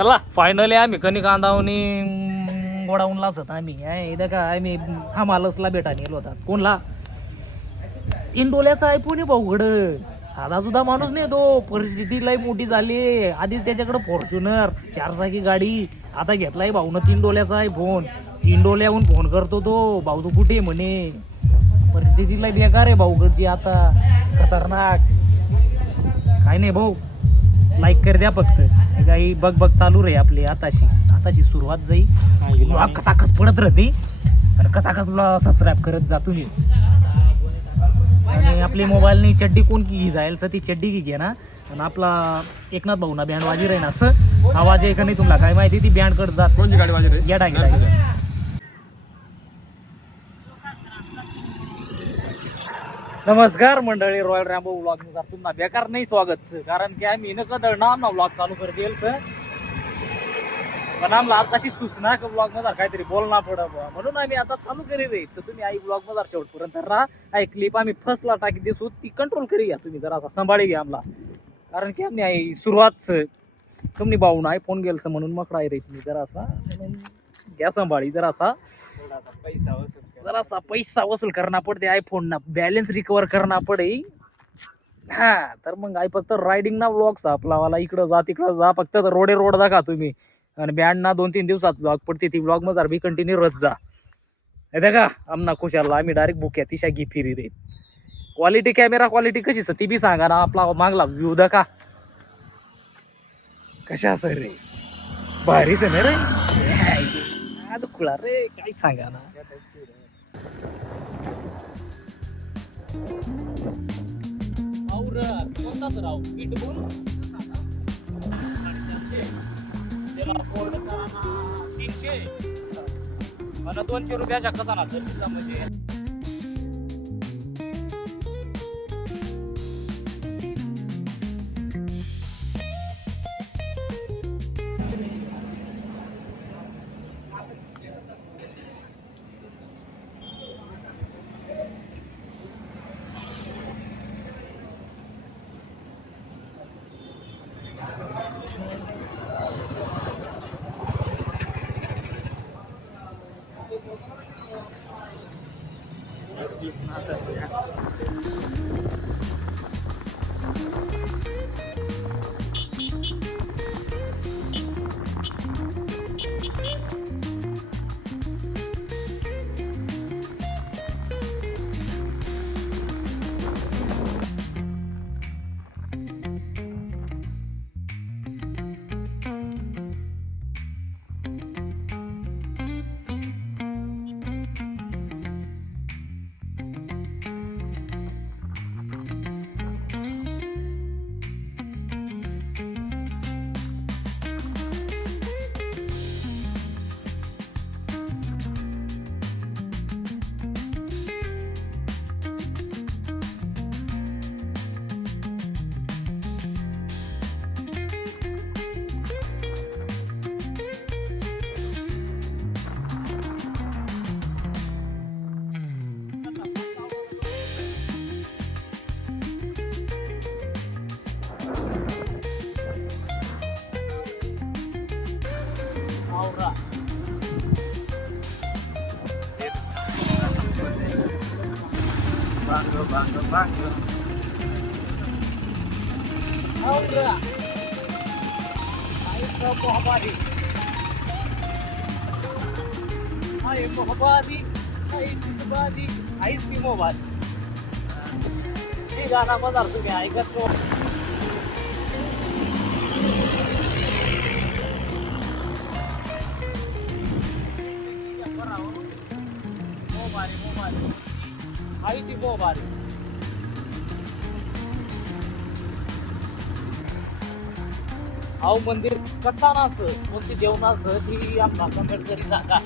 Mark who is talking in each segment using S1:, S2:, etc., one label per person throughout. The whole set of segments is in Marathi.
S1: चला फायनली आम्ही कणी कांदावनी गोडाऊन लासत आम्ही. आहे, इथं का आम्ही हा मालसला भेटा नेलो होता. कोणला? इंडोल्याचा आहे पुणे भाऊगड साधा सुद्धा माणूस नाही तो. परिस्थिती लय मोठी झाली. आधीच त्याच्याकडे फॉर्च्युनर चारचाकी गाडी. आता घेतलाय भाऊनं तीन डोल्याचा आहे फोन. तीन डोल्याहून फोन करतो तो. भाऊ तू कुठे आहे म्हणे? परिस्थिती लय बेकार आहे भाऊकडची आता. खतरनाक. काय नाही भाऊ. लाईक कर द्या फक्त. काही बघ बघ चालू रे आपली आताशी. आताची सुरुवात जाई. ब्लॉग कसा कस पडत राहते. आणि कसा कस सबस्क्राईब करत जा तुम्ही. आणि आपली मोबाईलनी चड्डी कोण की जाईल सर ती चड्डी की घे ना. आणि आपला एकनाथ भाऊना बँड वाजी राहीन असं. आवाज आहे का नाही तुम्हाला काय माहिती? ती बँड कट जात
S2: कोणची गाडी वाजत आहे?
S1: या नमस्कार मंडळी रॉयल रॅम्बो ब्लॉगनुसार पुन्हा बेकार नाही स्वागत कारण की आम्ही न कदळ ना ना ब्लॉग चालू कर देईल सर पण आम्हाला आताशी सूचना का ब्लॉग मधार काहीतरी बोलना पड म्हणून आम्ही आता चालू करीत रे तर तुम्ही आई ब्लॉग मधार शेवटपर्यंत राहा. आई क्लिप आम्ही फर्स्टला टाकी दिसू ती कंट्रोल करी घ्या तुम्ही जरा सांभाळी घ्या आम्हाला. कारण की आम्ही आई सुरुवात तुम्ही भाऊ नाही फोन गेलचं म्हणून मग रे तुम्ही जरा असा. म्हणून घ्या सांभाळी जरा असा.
S2: पैसा
S1: जरासा पैसा वसूल करना पडते आयफोन ना बॅलन्स रिकवर करना पडे हा तर मग आई फक्त रायडिंग ना ब्लॉग्स आपलावाला इकडं जा तिकडं जा. फक्त रोडे रोड दाखा तुम्ही. आणि बँड ना दोन तीन दिवसात ब्लॉग पडते. ती ब्लॉग मजार बी कंटिन्यू रच जा. येते का आमना खुशाला आम्ही डायरेक्ट बुक तिशा गी फिरी रे क्वालिटी कॅमेरा क्वालिटी कशी ती बी सांगा ना. आपला मागला व्ह्यू दा का कशा सर रे? भारी सर रे. दुखला रे. काय सांगा ना. कोणताच राव? पिटबुल? त्याला फोर्ड कराना तीनशे. आणि दोनशे रुपयाच्या कसा ना तर म्हणजे
S2: बांग, बांग, बांग.
S1: आई तो मोहबादी आई मोहबादी आई मोहबादी आई ती मोहबादी हे गाणं पदार्थ तुम्ही ऐकत मोबाईल मोबाईल आई ती मोबारी अहो मंदिर कसा नाच कोणती जेवणाच ती कमेंट करी सांगा.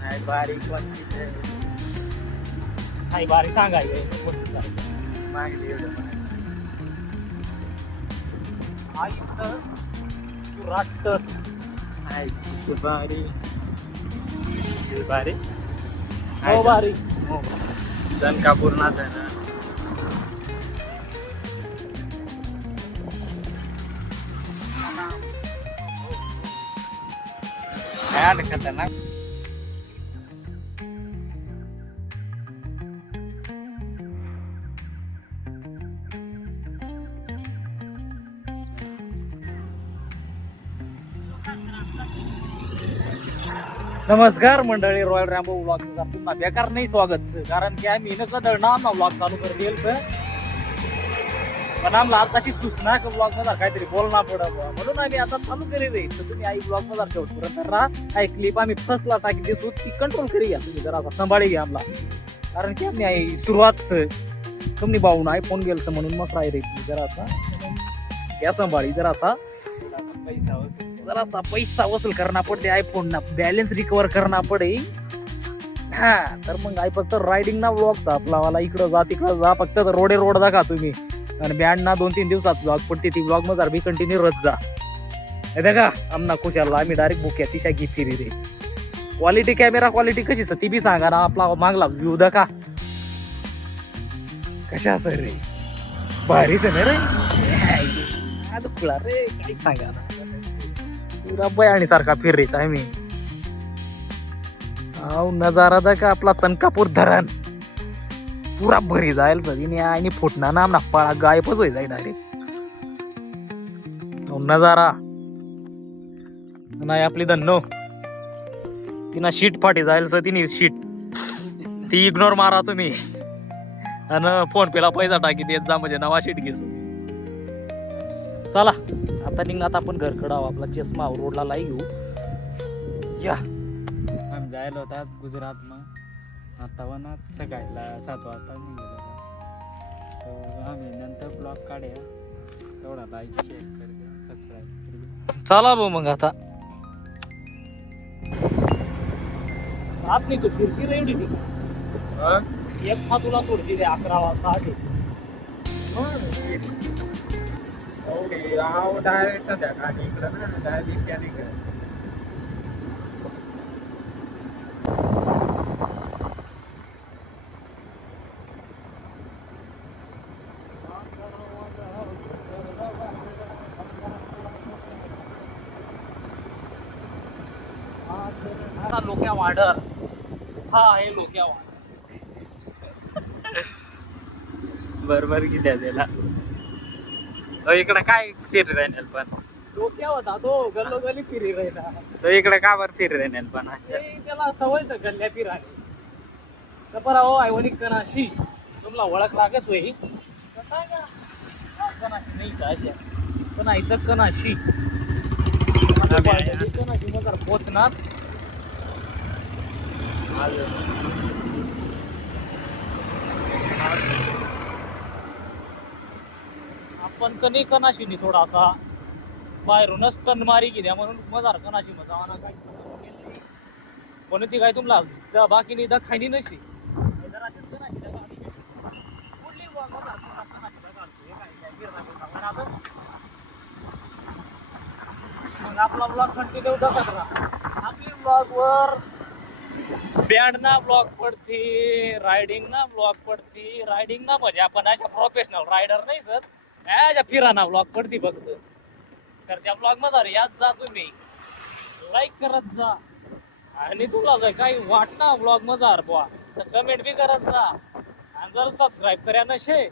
S2: नाही, बारीक कोणतीच आहे.
S1: काही भारी सांगायचं कोणती.
S2: मागली एवढं मागली.
S1: आईचं तू राष्ट्र
S2: आईची सुपारी सुपारी
S1: हो भारी
S2: dan kapur nadana Ya, dekat tenang.
S1: नमस्कार मंडळी रॉयल रॅम्बो ब्लॉग पुन्हा बेकार नाही स्वागत. कारण की आम्ही न कदळ ना ब्लॉग चालू कर तर पण आम्हाला आताशी सूचना का ब्लॉगमध्ये काहीतरी बोलणार पडत म्हणून आम्ही आता चालू करीत आहे. तर तुम्ही आई ब्लॉगमध्ये शेवटपर्यंत राहा. आई क्लिप आम्ही फसला टाकी देतो ती कंट्रोल करी घ्या तुम्ही जरा आता सांभाळी घ्या आम्हाला. कारण की आम्ही आई सुरुवात भाऊना आई फोन गेलं म्हणून मग राही रे तुम्ही जरा आता. घ्या सांभाळी जरा आता.
S2: पैसा
S1: जरासा पैसा वसूल करना पडते आयफोन ना बॅलन्स रिकवर करना पडे हा. तर मग आई फक्त रायडिंग ना व्लॉग आपला इकडं जा तिकडं जा फक्त रोडे रोड दाखवा तुम्ही. आणि बँड ना दोन तीन दिवसात व्लॉग पडते ती व्लॉगमध्ये बी कंटिन्यू रत जा. येते का आमना खुशाला आम्ही डायरेक्ट बुक तिशा घी फिरी रे क्वालिटी कॅमेरा क्वालिटी कशी ती बी सांगा ना आपला मागला व्ह्यू का कशा असं रे? भारीच आहे ना रे काय सांगा ना. पुरा बयाणीसारखा फिरत आहे मी? अहो नजारा दा का आपला चनकापूर धरण. पुरा भरी जाईल सगळी आणि फुटणार ना आमना पळा गायबच होई जाईल डायरेक्ट नजारा. नाही आपली धन्नो. तिना शीट फाटी जाईल सर तिने शीट. ती इग्नोर मारा तुम्ही. आणि फोन पेला पैसा टाकी देत जा म्हणजे नवा शीट घेसू. चला. आता निघणार आपण घरकडं. आपला चष्मा रोडला लाई घेऊ. या.
S2: आम्ही जायला होता गुजरात मग. आता वनात सकाळला सात वाजता निघालो होता. आम्ही नंतर ब्लॉग काढूया. तेवढा लाईक शेअर कर सबस्क्राईब
S1: चला भाऊ मग आता. रात नाही तू फिरशी रे एवढी. एक हा तुला सोडती रे अकरा वाजता आधी.
S2: डायरेक्ट संध्याकाळी इकडं ना डायरेक्ट त्या इकडं
S1: हा लोक्या वाडर हा आहे लोक्या वाडर
S2: बरोबर की द्या त्याला. तो इकडे काय फिर राहणार पण?
S1: लोक्या होता? तो गल्लोगल्ली फिरी राहिला.
S2: तो इकडे का बरं फिर राहणार पण अच्छा
S1: ते त्याला सवय गल्ल्या फिरायला. तर बरं हो आयवनिक कणाशी तुम्हाला ओळख लागत होई तर. हा, कणाशी नाहीच अशा. पण इथं कणाशी कणाशी मग जर पोचणार. पण कणी कणाशीनी थोडासा बाहेरूनच कणमारी गेल्या म्हणून मजार कणाशी मजा. मला काय पण ती काय तुमला बाकी बाकीनी दा खायनी नशी. आपला ब्लॉग कंटिन्यू तसाच राहा आपली ब्लॉग वर बँड ना ब्लॉग पडती रायडिंग ना ब्लॉग पडती. रायडिंग ना म्हणजे आपण अशा प्रोफेशनल रायडर नाही सर. अशा फिराना ब्लॉग पडती फक्त. तर त्या ब्लॉगमध्ये यात जा तुम्ही. लाईक करत जा. आणि तुला जर काही वाटना ब्लॉगमध्ये बुवा तर कमेंट बी करत जा. आणि जर सबस्क्राईब करा नशे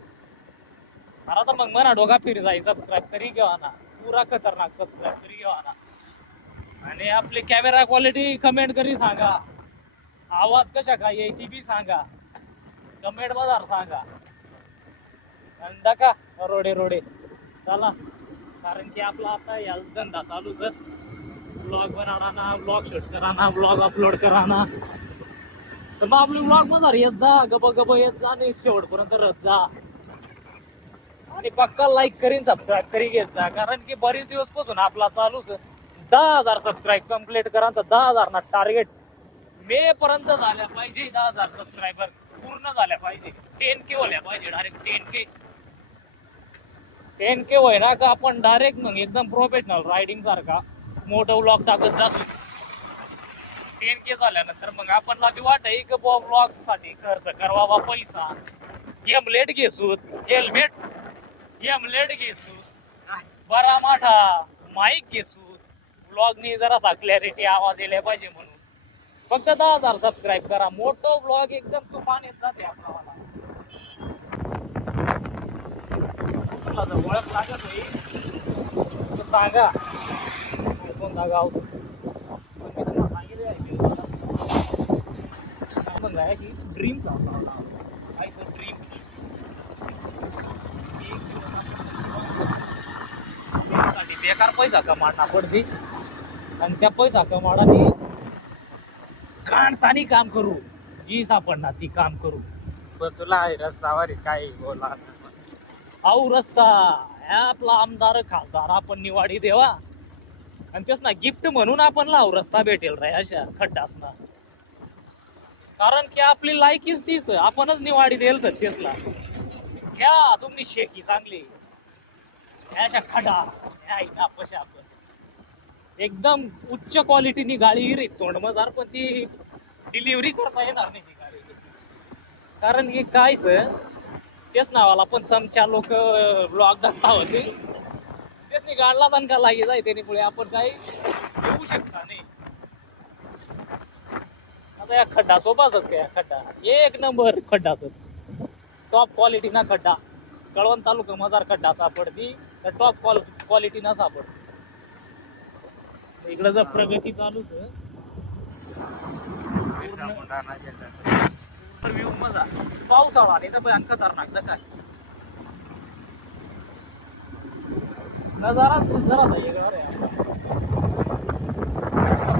S1: तर आता मग म्हणा डोका फिर जाई सबस्क्राईब करी घेवा ना. पुरा खतरनाक सबस्क्राईब करी घेवा ना. आणि आपली कॅमेरा क्वालिटी कमेंट करी सांगा. आवाज कशा काय येते ती बी सांगा. कमेंट मजार सांगा. धंदा का रोडे रोडे. चला. कारण की आपला आता या धंदा चालू सर ब्लॉग बनवणार ब्लॉग शूट करा ब्लॉग अपलोड करा ना. तर मग आपली ब्लॉगमध्ये येत जा गब गब येत जा आणि शेवटपर्यंत रच जा. आणि पक्का लाईक करीन सबस्क्राईब करी घेत जा. कारण की बरेच दिवसपासून आपला चालूच दहा हजार सबस्क्राईब कंप्लीट करायचं दहा हजार ना टार्गेट मे पर्यंत झाल्या पाहिजे. दहा हजार सबस्क्रायबर पूर्ण झाल्या पाहिजे. टेन के होल्या पाहिजे. Direct ten K ten K होय ना का आपण डायरेक्ट मग एकदम प्रोफेशनल रायडिंग सारखा. मोठं ब्लॉग टाकत जातो. टेन के झाल्यानंतर मग आपण लागली वाट आहे की बॉ ब्लॉगसाठी खर्च करावा पैसा. हेमलेट घेसू हेल्मेट हेमलेट घेसू बरा माठा माईक घेसू ब्लॉगनी जरासा क्लॅरिटी आवाज यायला पाहिजे म्हणून. फक्त दहा हजार सबस्क्राईब करा. मोठं ब्लॉग एकदम तुफान येत जाते आपल्याला तुला जर ओळख लागत होईल तर सांगा. कोणता गाव पण मी तुम्हाला सांगितलं आहे की आपण काय की ड्रीम सांगतो ड्रीमसाठी बेकार पैसा कमाडना पडते आणि त्या पैसा कमाडाने काढतानी काम करू. जी सापडणार ती काम करू.
S2: पण तुला आहे रस्त्यावर काय बोला
S1: आऊ रस्ता ह्या आपला आमदार खासदार आपण निवाडी देवा. आणि तेच ना गिफ्ट म्हणून आपण लाव रस्ता भेटेल रे अशा खड्डा कारण की आपली लायकीच तीच आपणच निवाडी देईल तर तेचला घ्या तुम्ही शेकी चांगली. ह्याच्या खडा ह्या पशा आपण. एकदम उच्च क्वालिटीनी गाडी येईल तोंडमजार पण ती डिलिव्हरी करता येणार नाही ती गाडी. कारण की काय सर तेच नावाला पण चमच्या लोक ब्लॉग धरता होते. तेच नाही गाडला दणका लागे जाय त्यामुळे आपण काही येऊ शकता नाही. आता या खड्डा सोपाच का या खड्डा? एक नंबर खड्डा टॉप टॉप क्वालिटीना खड्डा. कळवण तालुका मजार खड्डा सापडती. तर टॉप क्वाल क्वालिटीना सापडती. इकडं जर प्रगती चालूच तर व्ह्यू मजा पावसाळा आणि तर भयंकर खतरनाक काय? नजारा जरा वेगळा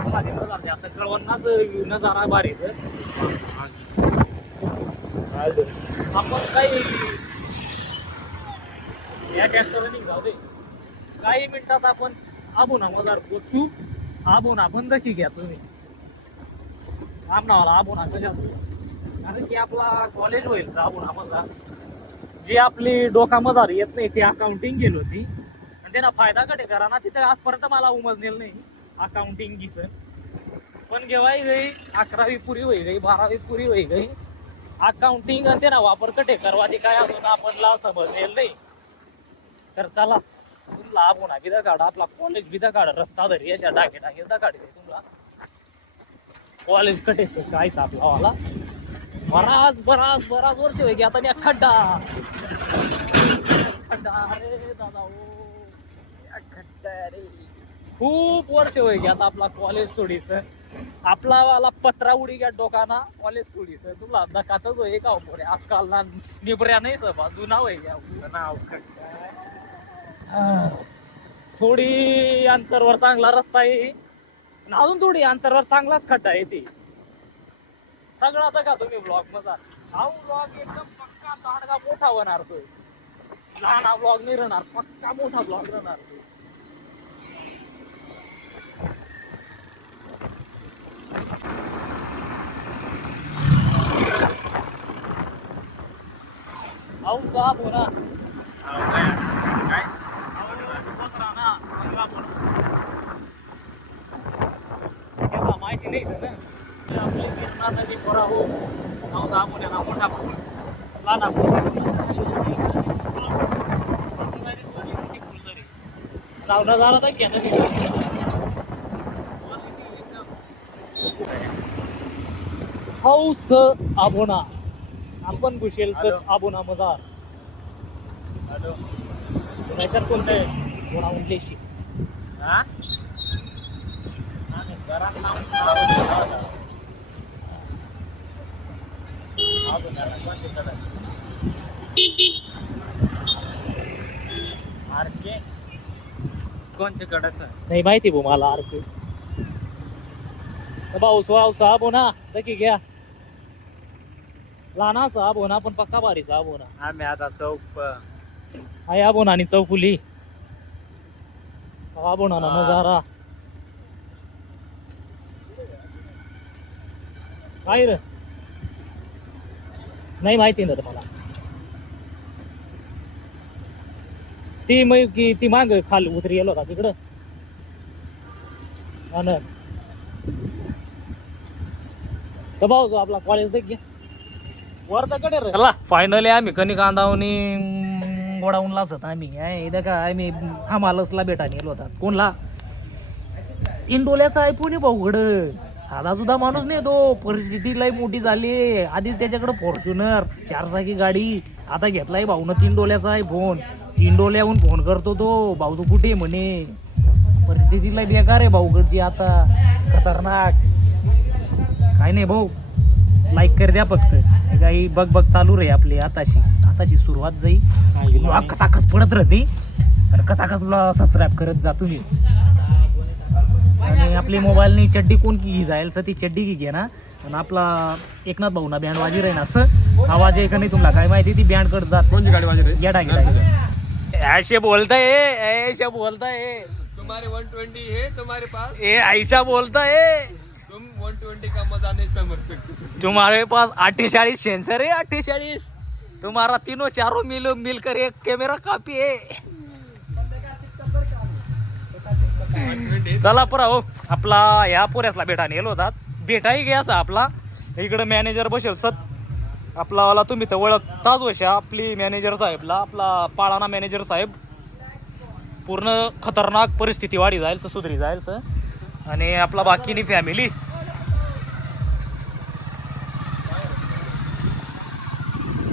S1: नजारा जास्त नजारा भारी आपण काही या ट्रॅक्टरने जाऊ दे. काही मिनिटात आपण आबोना मजार पोचू. आबोना आपण दखी घ्या तुम्ही. आमनावाला आबून कशा कारण की आपला कॉलेज होईल आबून मजार जी. आपली डोकामजार येत नाही ती अकाउंटिंग गेली होती. आणि त्यांना फायदा कटे करा ना तिथे आजपर्यंत मला उमजलेलं नाही अकाउंटिंगीचं पण घेवाई गई अकरावी पुरी होई गई बारावी पुरी होई गई अकाउंटिंग आणि त्यांना वापर कटे करवाची काय अजून आपण ला समजेल नाही. तर चला तुमला आपण बिदा काढा. आपला कॉलेज बिदा काढा. रस्ता धरी याच्या डाके डाके काढते तुमला कॉलेज कटे काय सापला वाला बराच बराच बराच वर्ष होई आता या खड्डा खड्डा रे दादा ओ. खूप वर्ष होई आता आपला कॉलेज सोडीच. आपला वाला पत्रा उडी घ्या डोकाना कॉलेज सोडीच. तुला दकातच होय का पुढे आजकाल ना निबऱ्या नाही सभा जुना होय घ्या नाव थोडी अंतरवर चांगला रस्ता आहे. अजून थोडी अंतरवर चांगलाच खड्डा आहे ती. सगळा का तुम्ही ब्लॉग मजा? हा ब्लॉग एकदम पक्का ताडगा मोठा होणार तो. लहान हा ब्लॉग नाही राहणार पक्का मोठा ब्लॉग राहणार तो. आऊ का बोला. माहिती नाही सर आपली गिरणा नदी पोरा हो. नाव ना मोठा फुल लहान लावला झाला तर घेणं हौस आबोना आपण बुशेल
S2: हॅलो.
S1: आबोना मजार
S2: हॅलो.
S1: नाहीतर कोणतं? आहे गोडा उंडलेशी
S2: हा घरात नाव आरके? कोणती
S1: नाही माहिती भाऊ मला अर्थ भाऊ स्वाव साहब ना नक्की घ्या. लहाना साहब होना पण पक्का भारी साहब होना
S2: आम्ही आता चौक प-
S1: हाय आबोन आणि चौफुली. आबोना ना. नजारा. काय रे? नाही माहिती ना मला ती मग की ती माग खाली उतरी गेलो का तिकडं. हा ना. तर भाऊ जो आपला कॉलेज देख घ्या वरताकडे कडे चला फायनली आम्ही कणी कांदावनी गोडाऊनलाच लासत आम्ही. आहे इथं का आम्ही हा मालसला भेटा नेलो होता. कोणला? इंडोल्याचा आहे पुणे भाऊ भाऊगड साधा सुद्धा माणूस नाही तो. परिस्थिती लय मोठी झाली. आधीच त्याच्याकडे फॉर्च्युनर चारचाकी गाडी. आता घेतलाय भाऊनं तीन डोल्याचा आयफोन तीन डोल्याहून फोन करतो तो. भाऊ तू कुठे आहे?" म्हणे? परिस्थिती लय बेकार आहे भाऊकडची आता. खतरनाक. काय नाही भाऊ. लाईक कर द्या फक्त. काही बघ बघ चालू रे आपली आताशी. आताची सुरुवात जाईल कसा कस पडत राहते. आणि कसा कस सबस्क्राईब करत जा तुम्ही. आणि आपली मोबाईलनी चड्डी कोण की जाईल? सर ती चड्डी की घे ना? आणि आपला एकनाथ भाऊ ना बँड वाजी राही ना असं? आवाज आहे का नाही तुम्हाला काय माहिती ती बँड करत जात.
S3: कोणची गाडी वाजत
S1: या टाकी ऐसे बोलताय ऐसे बोलताय
S3: तुम्हारे 120 है तुम्हारे पास?
S1: ए ऐसा बोलताय
S3: तुम 120 का मजा नहीं समझ सकते।
S1: तुम्हारे पास अट्ठेचालीस सेंसर है अट्ठेचालीस तुम्हारा तीनों चारों मिल मिलकर एक कैमरा काफी है चला पुरा हो. आपला ह्या पोऱ्यासला भेटा नेलो होतात भेटाही घ्या असा आपला. इकडं मॅनेजर बसेल सत. आपला वाला तुम्ही तर ओळखताच वशा आपली मॅनेजर साहेबला. आपला पाळाना मॅनेजर साहेब. पूर्ण खतरनाक परिस्थिती वाढी जाईल सर सुधरी जाईल सर. आणि आपला बाकीनी फॅमिली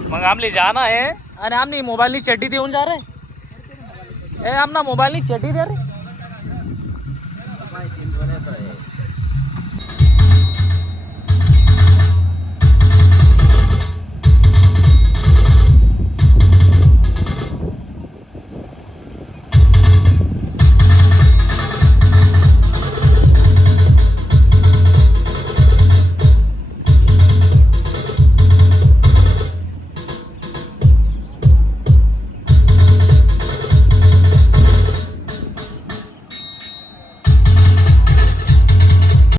S1: मग आमली जाना आहे. आणि आमनी मोबाईलनी चड्डी देऊन जा रे. ए आमना मोबाईलनी चड्डी दे रे. सोन्याचा आहे